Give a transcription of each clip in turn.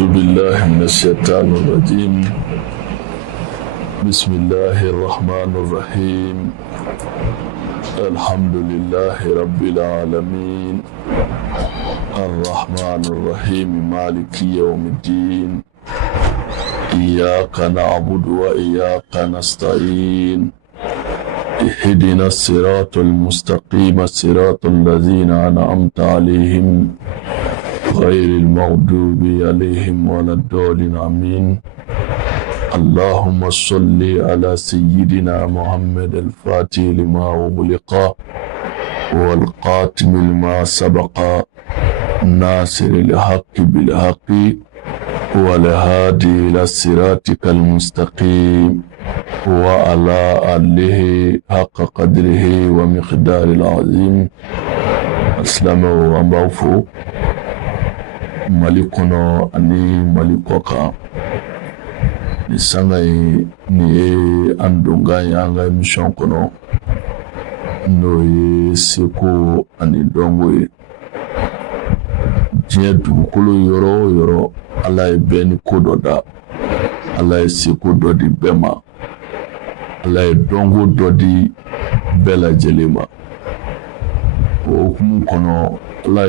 أعوذ بالله من الشيطان الرجيم. بسم الله الرحمن الرحيم. الحمد لله رب العالمين الرحمن الرحيم مالك يوم الدين. إياك نعبد وإياك نستعين. اهدنا الصراط المستقيم صراط الذين أنعمت عليهم غير المغضوب عليهم ولا الضالين آمين. اللهم صل على سيدنا محمد الفاتح لما أغلق والقاتم لما سبق ناصر الحق بالحق والهادي إلى صراطك المستقيم وعلى آله حق قدره ومقدار العظيم. السلام عليكم malikono ani malikoka ni sangai ni andunga yanga mission kono no seko ani dongwe je dukulu yoro ala ben kododa ala seko dodi bema ala dongo dodi bela jelema o kum kono ala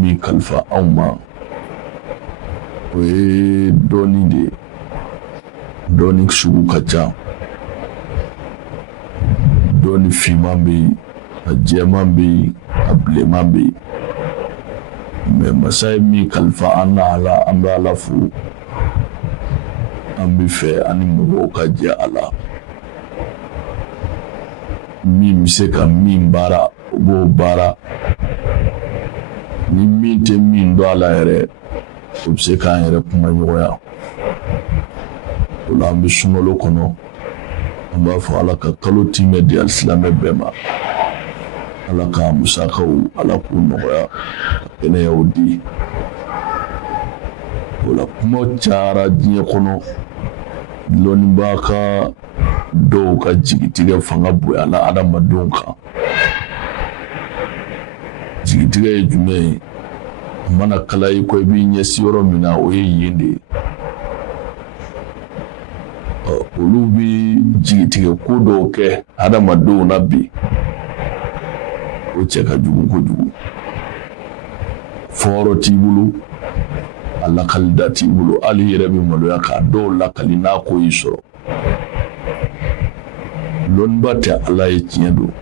mi kalfa awma we doni sugu ka ca doni fiman bɛ yen a jɛman bɛ yen a bilenman bɛ yen mɛ masa ye min kalifa an na ala an bɛ ala fo an bɛ fɛ ani mɔgɔw ka jɛ a la min bɛ se ka min baara o b'o baara ni min tɛ min dɔn a la yɛrɛ o bɛ se k'an yɛrɛ kuma ɲɔgɔnya o la an bɛ sunkalo kɔnɔ an b'a fɔ ala ka kalo timɛ di alisilamɛ bɛɛ ma ala ka musakaw ala k'u nɔgɔya ka kɛnɛyaw di o la kuma cayara diɲɛ kɔnɔ dɔnnibaa ka dɔw ka jigitigɛ fanga bonyana adamadenw kan jigitigɛ ye jumɛn ye mana kala i ko i b'i ɲɛsi yɔrɔ min na o ye yen de ye olu bi jigitigɛ ko dɔw kɛ adamadenw na bi o cɛ ka jugu kojugu fɔɔrɔ t'i bolo a lakali da t'i bolo hali i yɛrɛ bɛ maloya k'a dɔw lakali n'a ko y'i sɔrɔ lɔnniba tɛ ala ye tiɲɛ don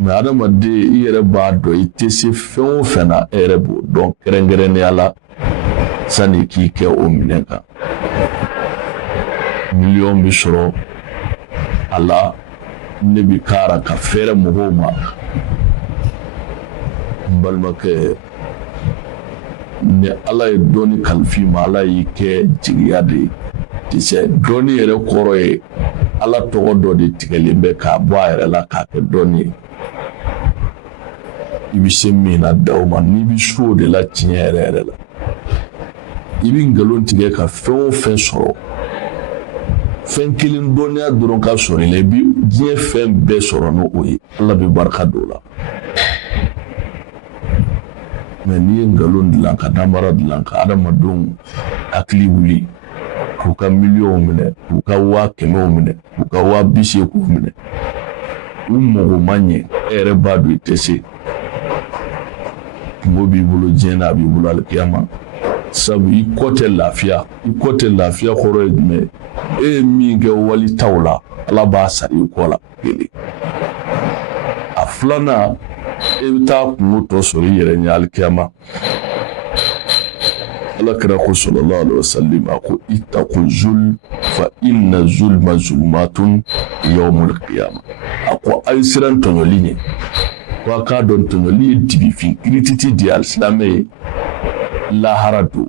mɛ adamaden i yɛrɛ b'a dɔn i tɛ se fɛn o fɛn na e yɛrɛ b'o dɔn kɛrɛnkɛrɛnnenya la sani k'i kɛ o minɛn kan miliyɔn bɛ sɔrɔ a la ne bɛ kara ka fɛrɛ mɔgɔw ma n balimakɛ ni ala ye dɔɔni kalifa i ma ala y'i kɛ jigiya de ye tisɛ dɔɔni yɛrɛ kɔrɔ ye ala tɔgɔ dɔ de tigɛlen bɛ k'a bɔ a yɛrɛ la k'a kɛ dɔɔni ye i bɛ se min na da o ma n'i bɛ so o de la tiɲɛ yɛrɛ yɛrɛ la i bɛ nkalon tigɛ ka fɛn o fɛn sɔrɔ fɛn kelen dɔnniya dɔrɔn ka sɔrɔ i la i bɛ diɲɛ fɛn bɛɛ sɔrɔ n'o ye ala bɛ barika don o la mɛ n'i ye nkalon dilan ka namara dilan ka adamadenw hakili wuli k'u ka miliyɔnw minɛ k'u ka 100,000 minɛ k'u ka 80,000 minɛ u mago ma ɲɛ e yɛrɛ b'a dɔn i tɛ se kungo b'i bolo diɲɛ na a b'i bolo alikiyama sabu i kɔ tɛ lafiya kɔrɔ ye jumɛn e ye min kɛ wali taw la ala b'a sara i kɔ la kelen a filanan e bɛ taa kungo tɔ sɔrɔ i yɛrɛ ɲɛ alikiyama ala kira ko sallallahu alaihi wasallam a ko ittaqu zulm fa inna zulma zulumatun yawmul qiyamah a ko a ye siran tɔɲɔli ɲɛ ko a k'a dɔn tɔɲɔli ye dibifin kirititi di alisilamɛ ye lahara don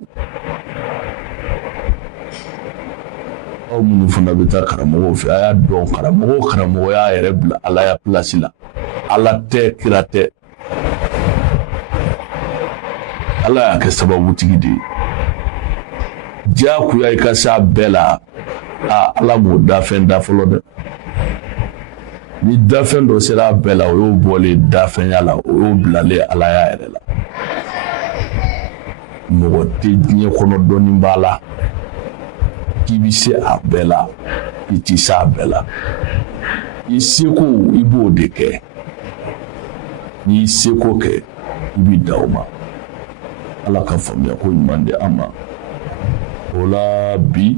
aw minnu fana bɛ taa karamɔgɔw fɛ a y'a dɔn karamɔgɔ y'a yɛrɛ bila ala ya pilasi la ala tɛ kira tɛ ala y'a kɛ sababutigi de ye diyagoya i ka se a bɛɛ la ala m'o dafɛn da fɔlɔ dɛ ni dafɛn dɔ sera a bɛɛ la o y'o bɔlen dafɛnya la o y'o bilalen alaya yɛrɛ la mɔgɔ tɛ diɲɛ kɔnɔ dɔɔnin b'a la k'i bɛ se a bɛɛ la i tɛ se a bɛɛ la i seko i b'o de kɛ n'i y'i seko kɛ i b'i da o ma ala ka faamuya ko ɲuman di an ma o la bi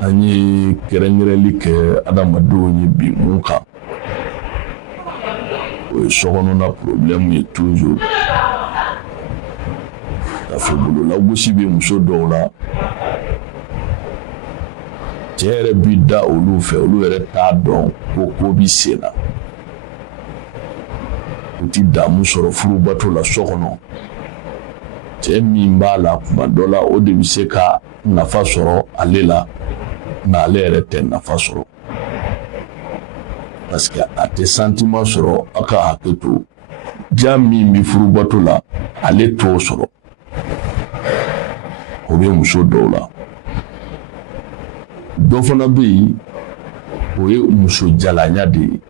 an ye kɛrɛnkɛrɛnli kɛ adamadenw ye bi mun kan o ye sokɔnɔna problème ye toujours kafɛ bololagosi bɛ muso dɔw la cɛ yɛrɛ bi da olu fɛ olu yɛrɛ t'a dɔn ko bi sen na u ti damu sɔrɔ furubato la so kɔnɔ cɛ min b'a la kuma dɔ la o de bɛ se ka nafa sɔrɔ ale la mais ale yɛrɛ tɛ nafa sɔrɔ parce que a tɛ sentiment sɔrɔ a ka hakɛ to ja min bɛ furubato la ale t'o sɔrɔ o bɛ muso dɔw la dɔ fana bɛ yen o ye muso jalanya de ye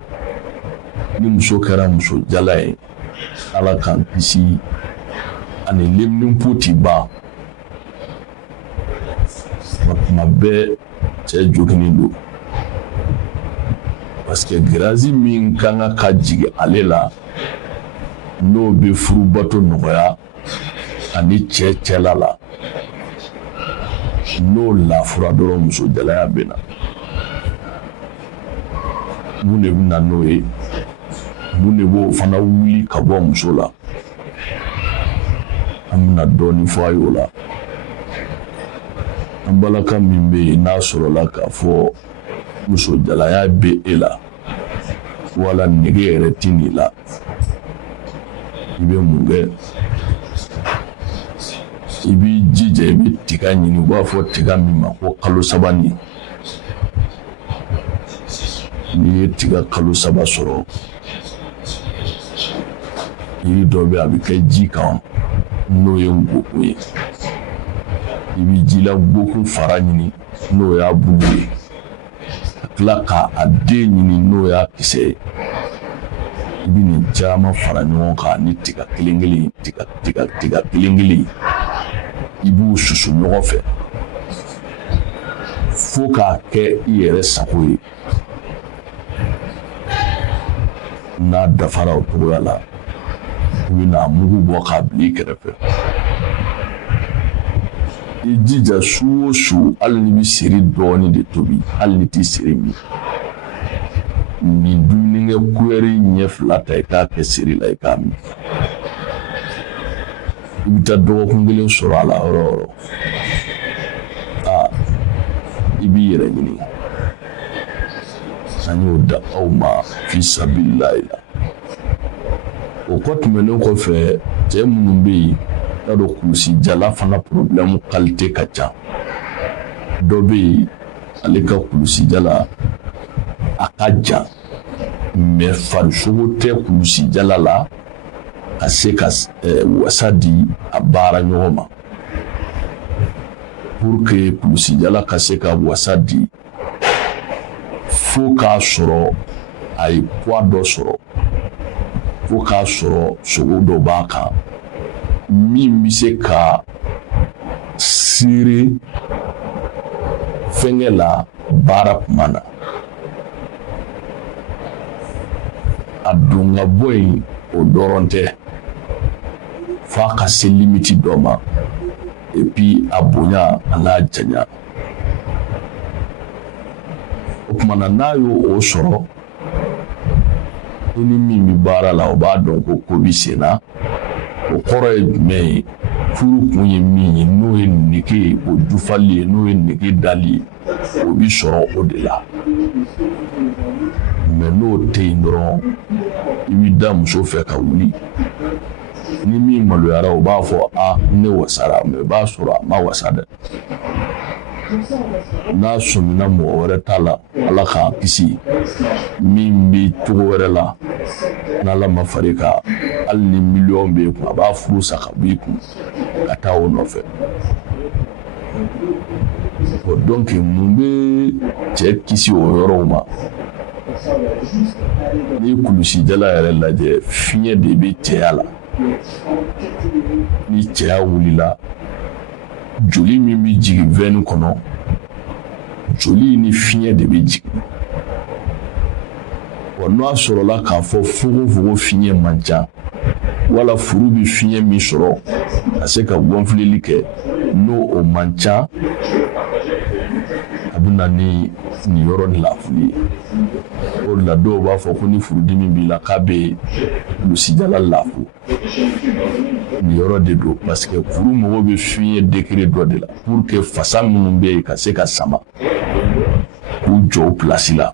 ni muso kɛra muso jala ye ala k'an kisi ani lemnipo ti ban tuma bɛɛ cɛ joginnen don parce que grâce min kan ka jigin ale la n'o bɛ furubato nɔgɔya ani cɛ cɛla la n'o lafura dɔrɔn muso jalaya bɛ na mun de bɛ na n'o ye mun de b'o fana wuli ka bɔ muso la an bɛna dɔɔnin fɔ a ye o la an balaka min bɛ yen n'a sɔrɔla k'a fɔ muso jalaya bɛ e la wala nege yɛrɛ tɛ nin la i bɛ mun kɛ i b'i jija i bɛ tiga ɲini u b'a fɔ tiga min ma ko kalo saba nin n'i ye tiga kalo saba sɔrɔ yiri dɔ bɛ a bɛ kɛ ji kan n'o ye ngokun ye i bɛ ji la ngokun fara ɲini n'o y'a bulu ye ka tila k'a den ɲini n'o y'a kisɛ ye i bɛ nin caman fara ɲɔgɔn kan ni tiga kelen kelen tiga kelen kelen i b'u susu ɲɔgɔn fɛ fo k'a kɛ i yɛrɛ sago ye n'a dafara o cogoya la i bɛna mugu bɔ k'a bila i kɛrɛfɛ i jija su o su hali ni bɛ seri dɔɔnin de tobi hali ni tɛ seri min nin dumunikɛ kuyɛri ɲɛ fila ta i k'a kɛ seri la i k'a min i bɛ taa dɔgɔkun kelen sɔrɔ a la yɔrɔ o yɔrɔ i b'i yɛrɛ ɲini an y'o da aw ma fi sabilillahi la o kɔ tɛmɛnen kɔfɛ cɛ minnu bɛ yen n'a dɔn kulusi jala fana problème qualité ka ca dɔ bɛ yen ale ka kulusi jala a ka jan mais farisogo tɛ kulusi jala la ka se ka wasa di a baara ɲɔgɔn ma pour que kulusi jala ka se ka wasa di fo k'a sɔrɔ a ye poids dɔ sɔrɔ fo k'a sɔrɔ sogo dɔ b'a kan min bɛ se ka seere fɛnkɛ la baara kuma na a don ka bɔ yen o dɔrɔn tɛ f'a ka se limite dɔ ma et puis a bonya a n'a janya o tuma na n'a y'o sɔrɔ i ni min bɛ baara la o b'a dɔn ko bɛ sen na o kɔrɔ ye jumɛn ye furu kun ye min ye n'o ye nege ye o jufali ye n'o ye nege dali ye o bɛ sɔrɔ o de la mais n'o tɛ yen dɔrɔn i bɛ da muso fɛ ka wuli ni min maloyara o b'a fɔ ne wasara mais i b'a sɔrɔ a ma wasa dɛ n'a sɔmina mɔgɔ wɛrɛ t'a la ala k'an kisi min bɛ cogo wɛrɛ la n'ala ma far'i kan hali ni miliyɔn b'i kun a b'a furu sa ka bɔ i kun ka taa o nɔfɛ donc mun bɛ cɛ kisi o yɔrɔw ma ni kulusi jala yɛrɛ lajɛ fiɲɛ de bɛ cɛya la ni cɛya wulila joli min bɛ jigin veine kɔnɔ joli ni fiɲɛ de bɛ jigin wa n'a sɔrɔla k'a fɔ fogofogo fiɲɛ man ca wala furu bɛ fiɲɛ min sɔrɔ ka se ka gonfleli kɛ n'o o man ca a bɛ na ni nin yɔrɔ lafuli ye o de la dɔw b'a fɔ ko ni furudimi b'i la k'a bɛ kulusijala lafu nin yɔrɔ de don parce que furu mago bɛ fiɲɛ degré dɔ de la pour que fasa minnu bɛ yen ka se ka sama k'u jɔ o place la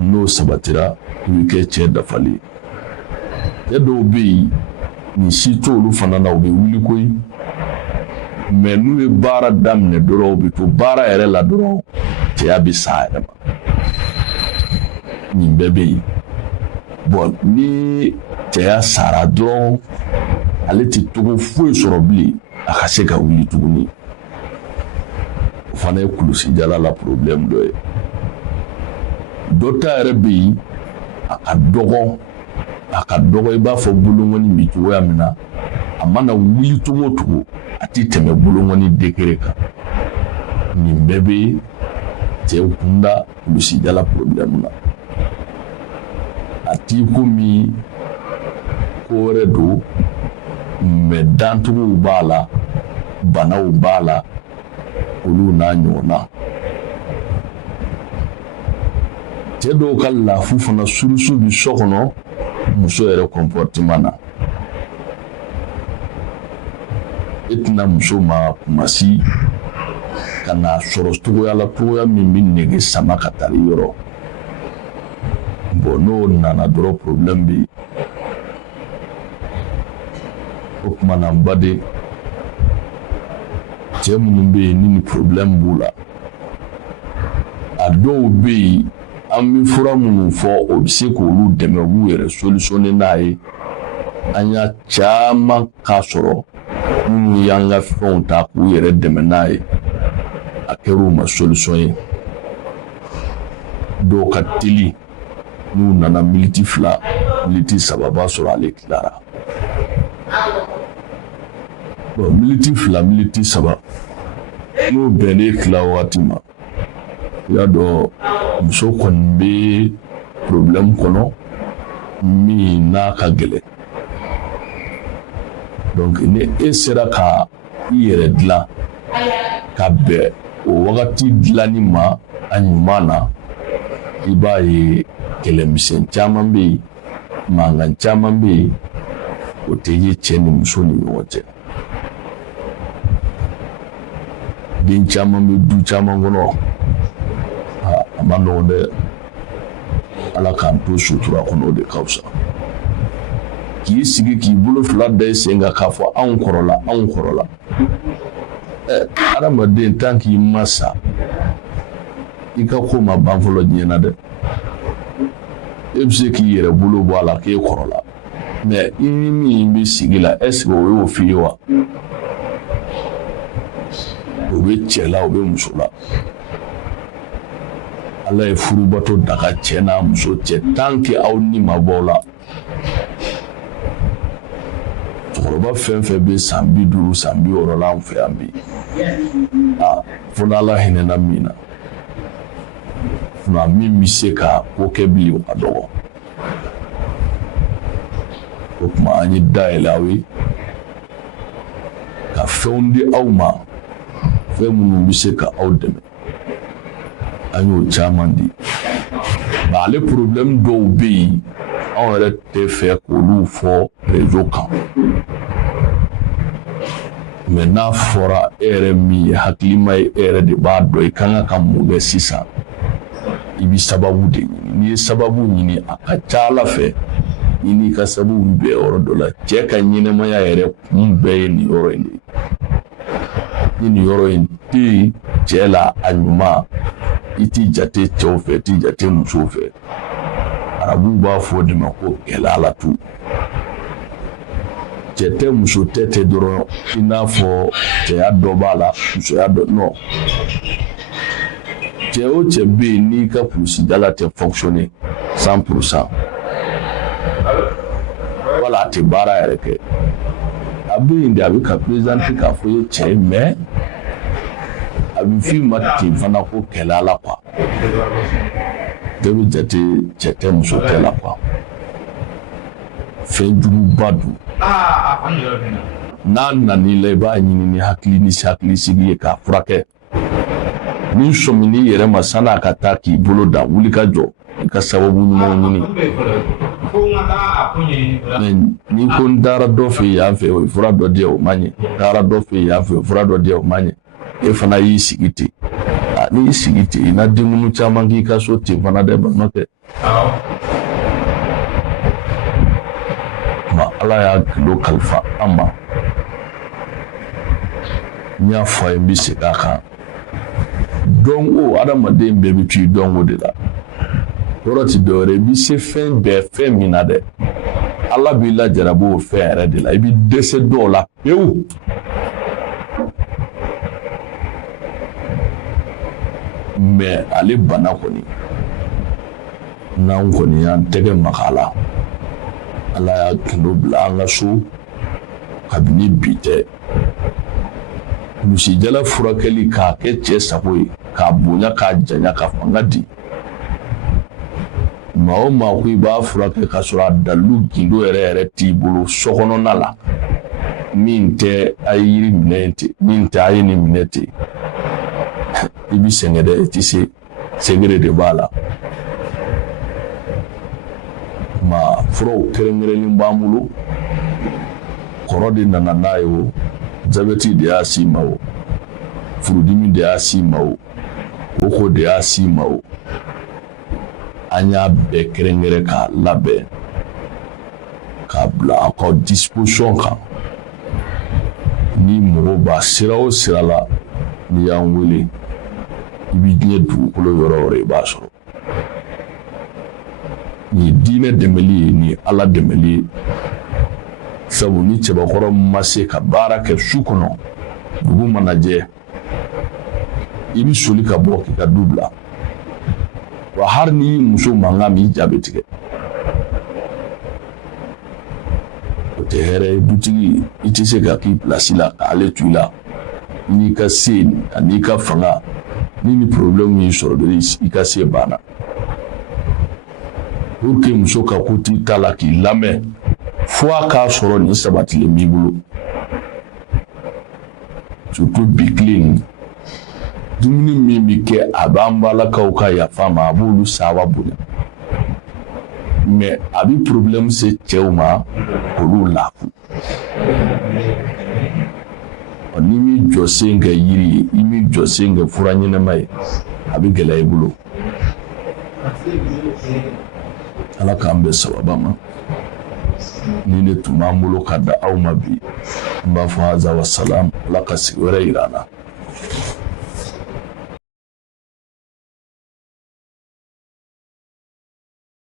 n'o sabatira i bɛ kɛ cɛ dafali cɛ dɔw bɛ yen nin si t'olu fana na u bɛ wuli koyi mais n'u ye baara daminɛ dɔrɔn u bɛ to baara yɛrɛ la dɔrɔn cɛya bɛ sa a yɛrɛ ma nin bɛɛ bɛ yen bon ni cɛya sara dɔrɔn ale tɛ togo foyi sɔrɔ bilen a ka se ka wuli tuguni o fana ye kulusijala la problème dɔ ye dɔ ta yɛrɛ bɛ yen a ka dɔgɔ i b'a fɔ bolongɔni bɛ cogoya min na a mana wuli togo o togo a tɛ tɛmɛ bolongɔni degré kan nin bɛɛ bɛ cɛw kunda kulusijala problème na a t'i komi ko wɛrɛ don mais dantogow b'a la banaw b'a la olu n'a ɲɔgɔnna cɛ dɔw ka lafu fana surusu bi so kɔnɔ muso yɛrɛ comportement na e tɛna muso ma kumasi ka n'a sɔrɔ togoya la togoya min bɛ nege sama ka taa yɔrɔ bon n'o nana dɔrɔn problème bɛ yen o tuma na n baden cɛ minnu bɛ yen ni problème b'u la a dɔw bɛ yen an bɛ fura minnu fɔ o bɛ se k'olu dɛmɛ u b'u yɛrɛ solutionner n'a ye an y'a caman k'a sɔrɔ minnu y'an ka fɛnw ta k'u yɛrɛ dɛmɛ n'a ye a kɛra u ma solution ye dɔw ka teli n'u nana miniti 2 miniti 3 b'a sɔrɔ ale tilara bon miniti 2 miniti 3 n'o bɛnnen tila wagati ma i y'a dɔn muso kɔni bɛ problème kɔnɔ min n'a ka gɛlɛn donc ni e sera ka i yɛrɛ dilan ka bɛn o wagati dilanni ma a ɲuman na i b'a ye kɛlɛmisɛn caman bɛ yen mankan caman bɛ yen o tɛ ye cɛ ni muso ni ɲɔgɔn cɛ den caman bɛ du caman kɔnɔ a ma nɔgɔn dɛ ala k'an to sutura kɔnɔ o de ka fisa k'i sigi k'i bolo fila da i sen kan k'a fɔ anw kɔrɔla adamaden tant k'i ma sa i ka ko ma ban fɔlɔ diɲɛ na dɛ e bɛ se k'i yɛrɛ bolo bɔ a la k'e kɔrɔla mais i ni min bɛ sigi la est ce que o y'o f'i ye wa o bɛ cɛ la o bɛ muso la ala ye furubato daga cɛ n'a muso cɛ tant que aw ni ma bɔ la cɛkɔrɔba fɛn fɛn bɛ san 50 san 60 la an fɛ yan bi fo n'ala hinɛna min na nka min bɛ se ka ko kɛ bilen o ka dɔgɔ o tuma an ye dayɛlɛ aw ye ka fɛnw di aw ma fɛn minnu bɛ se ka aw dɛmɛ an y'o caman di nka ale problème dɔw bɛ yen anw yɛrɛ tɛ fɛ k'olu fɔ réseau kan mais n'a fɔra e yɛrɛ min ye hakilima ye e yɛrɛ de b'a dɔn i kan ka mun kɛ sisan i bɛ sababu de ɲini n'i ye sababu ɲini a ka ca ala fɛ i n'i ka sababu bɛɛ yɔrɔ dɔ la cɛ ka ɲɛnɛmaya yɛrɛ kun bɛɛ ye nin yɔrɔ in de ye ni nin yɔrɔ in tɛ yen cɛ la a ɲuman i t'i jate cɛw fɛ i t'i jate musow fɛ arabuw b'a fɔ de ma ko gɛlɛya la tu cɛ tɛ muso tɛ dɔrɔn i n'a fɔ cɛya dɔ b'a la musoya dɔ non cɛ o cɛ bɛ yen n'i ka kulusijala tɛ fonctionner 100% wala te baara yɛrɛ kɛ a bɛ yen de a bɛ ka présidente k'a fɔ ye cɛ ye mais a bɛ f'i ma ten fana ko kɛlɛ la quoi bɛɛ bɛ jate cɛ tɛ muso tɛ la quoi fɛn juguba don n'a nan'i la i b'a ɲini ni hakilisigi ye k'a furakɛ ni sɔmini yɛrɛ ma san'a ka taa k'i bolo da wuli ka jɔ i ka sababu ɲumanw ɲini ni ko n taara dɔ fɛ yan fɛ o ye fura dɔ di yan o ma ɲɛ taara dɔ fɛ yan fɛ o ye fura dɔ di yan o ma ɲɛ e fana y'i sigi ten n'i y'i sigi ten i na denkundi caman k'i ka so ten fana dɛ balimakɛ ma ala y'a gulo kalifa an ma n y'a fɔ a ye n bɛ segin a kan dɔn o adamaden bɛɛ bɛ t'i dɔn o de la yɔrɔ ti dɔwɛrɛ i bɛ se fɛn bɛɛ fɛn min na dɛ ala b'i lajarabi o fɛn yɛrɛ de la i bɛ dɛsɛ dɔw la pewu mais ale bana kɔni n'an kɔni y'an tɛgɛ maga a la ala y'a gundo bila an ka so kabini bi tɛ misigɛla furakɛli k'a kɛ cɛ sago ye k'a bonya k'a janya ka fanga di maa o maa ko i b'a furakɛ ka sɔrɔ a dalilu gindo yɛrɛ t'i bolo sokɔnɔna la min tɛ a ye yiri minɛ ten min tɛ a ye nin minɛ ten i bi sɛgɛn dɛ i ti se segere de b'a la ma furaw kɛrɛnkɛrɛnlen b'an bolo kɔrɔ de nana n'a ye o jabɛti de y'a s'i ma o furudimi de y'a s'i ma o koko de y'a s'i ma o an y'a bɛɛ kɛrɛnkɛrɛn k'a labɛn k'a bila a ka disposition kan ni mɔgɔ b'a sira o sira la n'i y'an wele i bɛ diɲɛ dugukolo yɔrɔ yɔrɔ i b'a sɔrɔ nin ye diinɛ dɛmɛli ye nin ye ala dɛmɛli ye sabu ni cɛbakɔrɔ ma se ka baara kɛ su kɔnɔ dugu mana jɛ i bɛ soli ka bɔ k'i ka du bila wa hali ni muso mankan b'i jaabi tigɛ o tɛ hɛrɛ ye dutigi i tɛ se ka k'i pilasi la k'ale to i la n'i ka se ani ka fanga ni problème y'i sɔrɔ dɔrɔn i ka se banna pour que muso ka ko t'i ta la k'i lamɛn fo a k'a sɔrɔ nin sabatilen b'i bolo surtout bi tile in dumuni min bɛ kɛ a b'an balakaw ka yafa ma a b'olu saba bonya mais a bɛ problème se cɛw ma k'olu lafu n'i m'i jɔ sen kɛ yiri ye i m'i jɔ sen kɛ fura ɲɛnama ye a bɛ gɛlɛya i bolo ala k'an bɛn sababa ma ni ne tun b'an bolo ka da aw ma bi n b'a fɔ haza wa salam ala ka sigi wɛrɛ yira an na